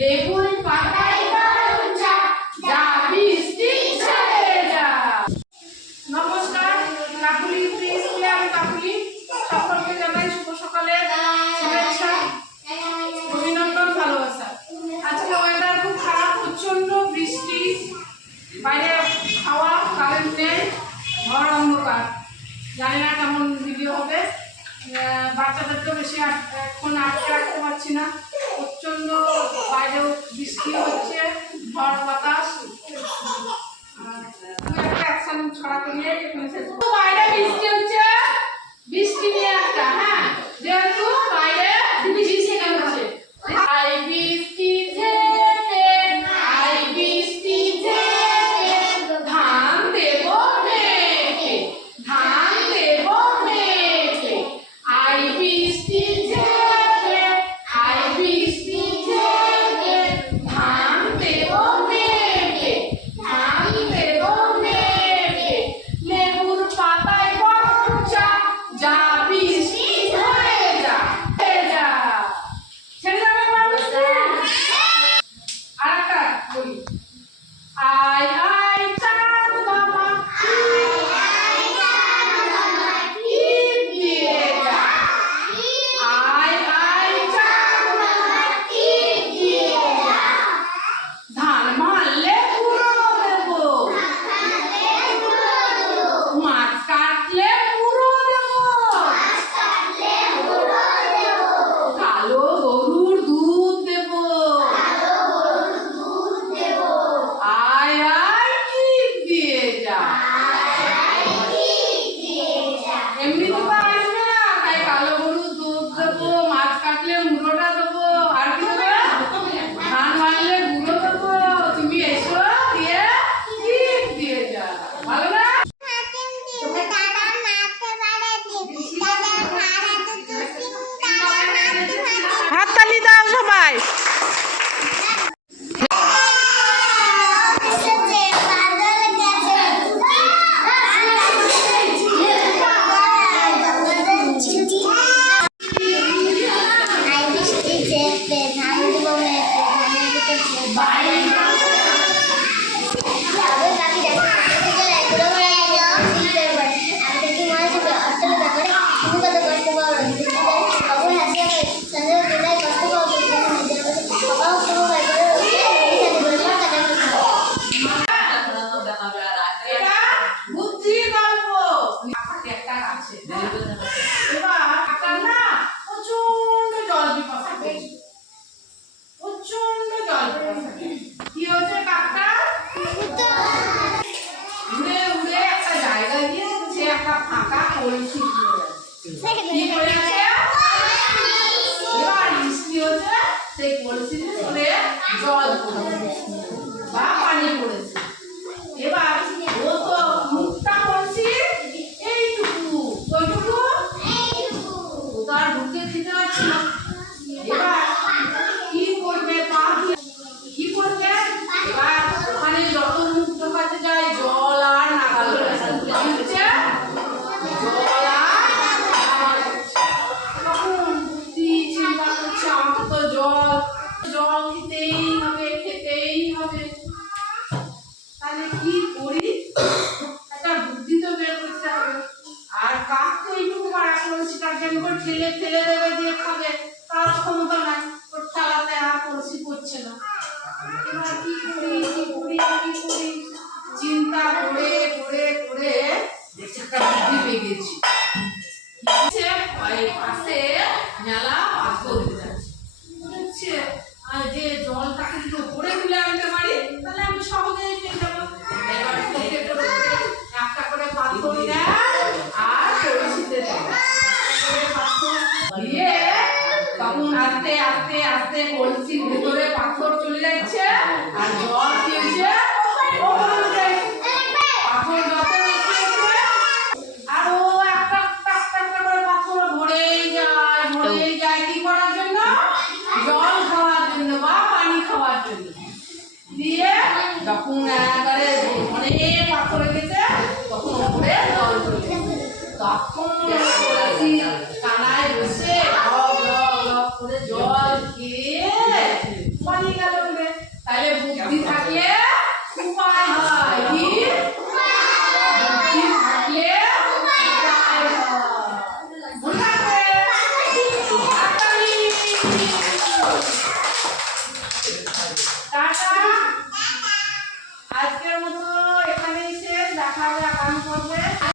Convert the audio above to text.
লেবুর পাতায় বারুচা, যা বৃষ্টি ছেড়ে যা। নমস্কার, কাকুলি প্রি স্কুলে আমি কাকুলি সকলকে জানাই শুভ সকালের শুভেচ্ছা, অভিনন্দন, ভালোবাসা। আজকে ওয়েদার খুব খারাপ, প্রচন্ড বৃষ্টি, বাইরে হাওয়া, কারেন্ট নেই, ঘর অন্ধকার। জানি না কেমন ভিডিও হবে। বাচ্চাদেরকেও বেশি এখন আটকে রাখতে পারছি না, প্রচন্ড বাইরেও বৃষ্টি হচ্ছে, ঝড় বাতাস। একটা অ্যাকশন ছড়া করিয়ে বাইরে বৃষ্টি হচ্ছে, বৃষ্টি নিয়ে একটা, হ্যাঁ, যেহেতু বাইরে বৃষ্টি হচ্ছে, আই বৃষ্টি ঝেপে, আই বৃষ্টি ঝেপে, ধান দেব মেপে, ধান দেব মেপে, আই বৃষ্টি ঝেপে, আই বৃষ্টি ঝেপে, ধান দেব মেপে, ধান দেব মেপে, লেবুর পাতায় বারুচা, যা বৃষ্টি হয়ে যা, হয়ে যা। ছেড়ে যাবে বাবুজি? আরেকটা বলি, আয় আয় চাঁদ মামা, টিপ দিয়ে যা, আয় আয় চাঁদ মামা, টিপ দিয়ে যা, ধান মারলে গুঁড়ো দেবো, মাছ কাটলে গুঁড়ো দেবো, কালো গরুর দুধ দেবো, আয় আয় টিপ দিয়ে যা। এমনি তো আসবে না, তাই কালো গরুর দুধ দেবো, মাছ কাটলে মুড়োটা দেবো, আর কি দেবো? ধান মারলে গুঁড়ো দেবো, তুমি এসো দিয়ে টিপ দিয়ে যা। ভালো না? হাততালি দাও সবাই। বুদ্ধির গল্প একটা আছে, এবার একটা না প্রচন্ড জল পিপাসা পেয়েছে, প্রচন্ড জল পিপাসা পেয়েছে। কি হচ্ছে, কাকটা উড়ে উড়ে একটা জায়গা গিয়ে সে একটা ফাঁকা কলসি কি করেছে, এবার বৃষ্টি হচ্ছে, সেই কলসিতে চলে জল পড়েছে বা পানি পড়েছে। এবার ও তো মুখটা কলসি এইটুকু, ওইটুকু ও তো আর ঢুকে দিতে পারছে না। এবার কি করবে, পা কি করবে, এবার ওখানে যত মুখ ঢোকাতে যায় জল আর নাগাল হচ্ছে, জল আর নাগাল হচ্ছে। তখন বুদ্ধি চিন্তা করছে, আমার তো জল জল খেতেই হবে, খেতেই হবে, তাহলে কি করি, একটা বুদ্ধি তো বের করতে হবে। আর কাক তো এইটুকু পারা কলসিটা কেমন করে ঠেলে ফেলে দেবে, দিয়ে খাবে, তার ক্ষমতা নাই, ওর ঠেলাতে আর কলসি পড়ছে না। এবার কি করি, কি করি, কি করি, চিন্তা করে করে করে দেখছি একটা বুদ্ধি পেয়ে গেছি। পাশে মেলা পাথর যাচ্ছে, যে জলটাকে যদি উপরে তুলে আনতে পারি তাহলে আমি সহজেই পেয়ে যাবো। এবার একটা করে পাথর দেয় আর কলসিতে দিয়ে তখন আস্তে আস্তে আস্তে কলসির ভেতরে পাথর চলে যাচ্ছে আর জল কি হচ্ছে, পাথর যত বেশি হচ্ছে আর ও একটা একটা করে পাথর ভরেই যায় কি করার জন্য, জল খাওয়ার জন্য বা পানি খাওয়ার জন্য। দিয়ে যখন একবারে অনেক পাথর হয়ে গেছে তখন ওপরে জল চলে গেছে, তখন কানায় বসে করে জল খেয়ে পানি গেল। বুদ্ধি থাকলে উপায় হয় কি বুদ্ধি থাকলে উপায় হয় মনে থাকবে হাততালি টাটা আজকের মতো এখানেই শেষ দেখা হবে আগামী পর্বে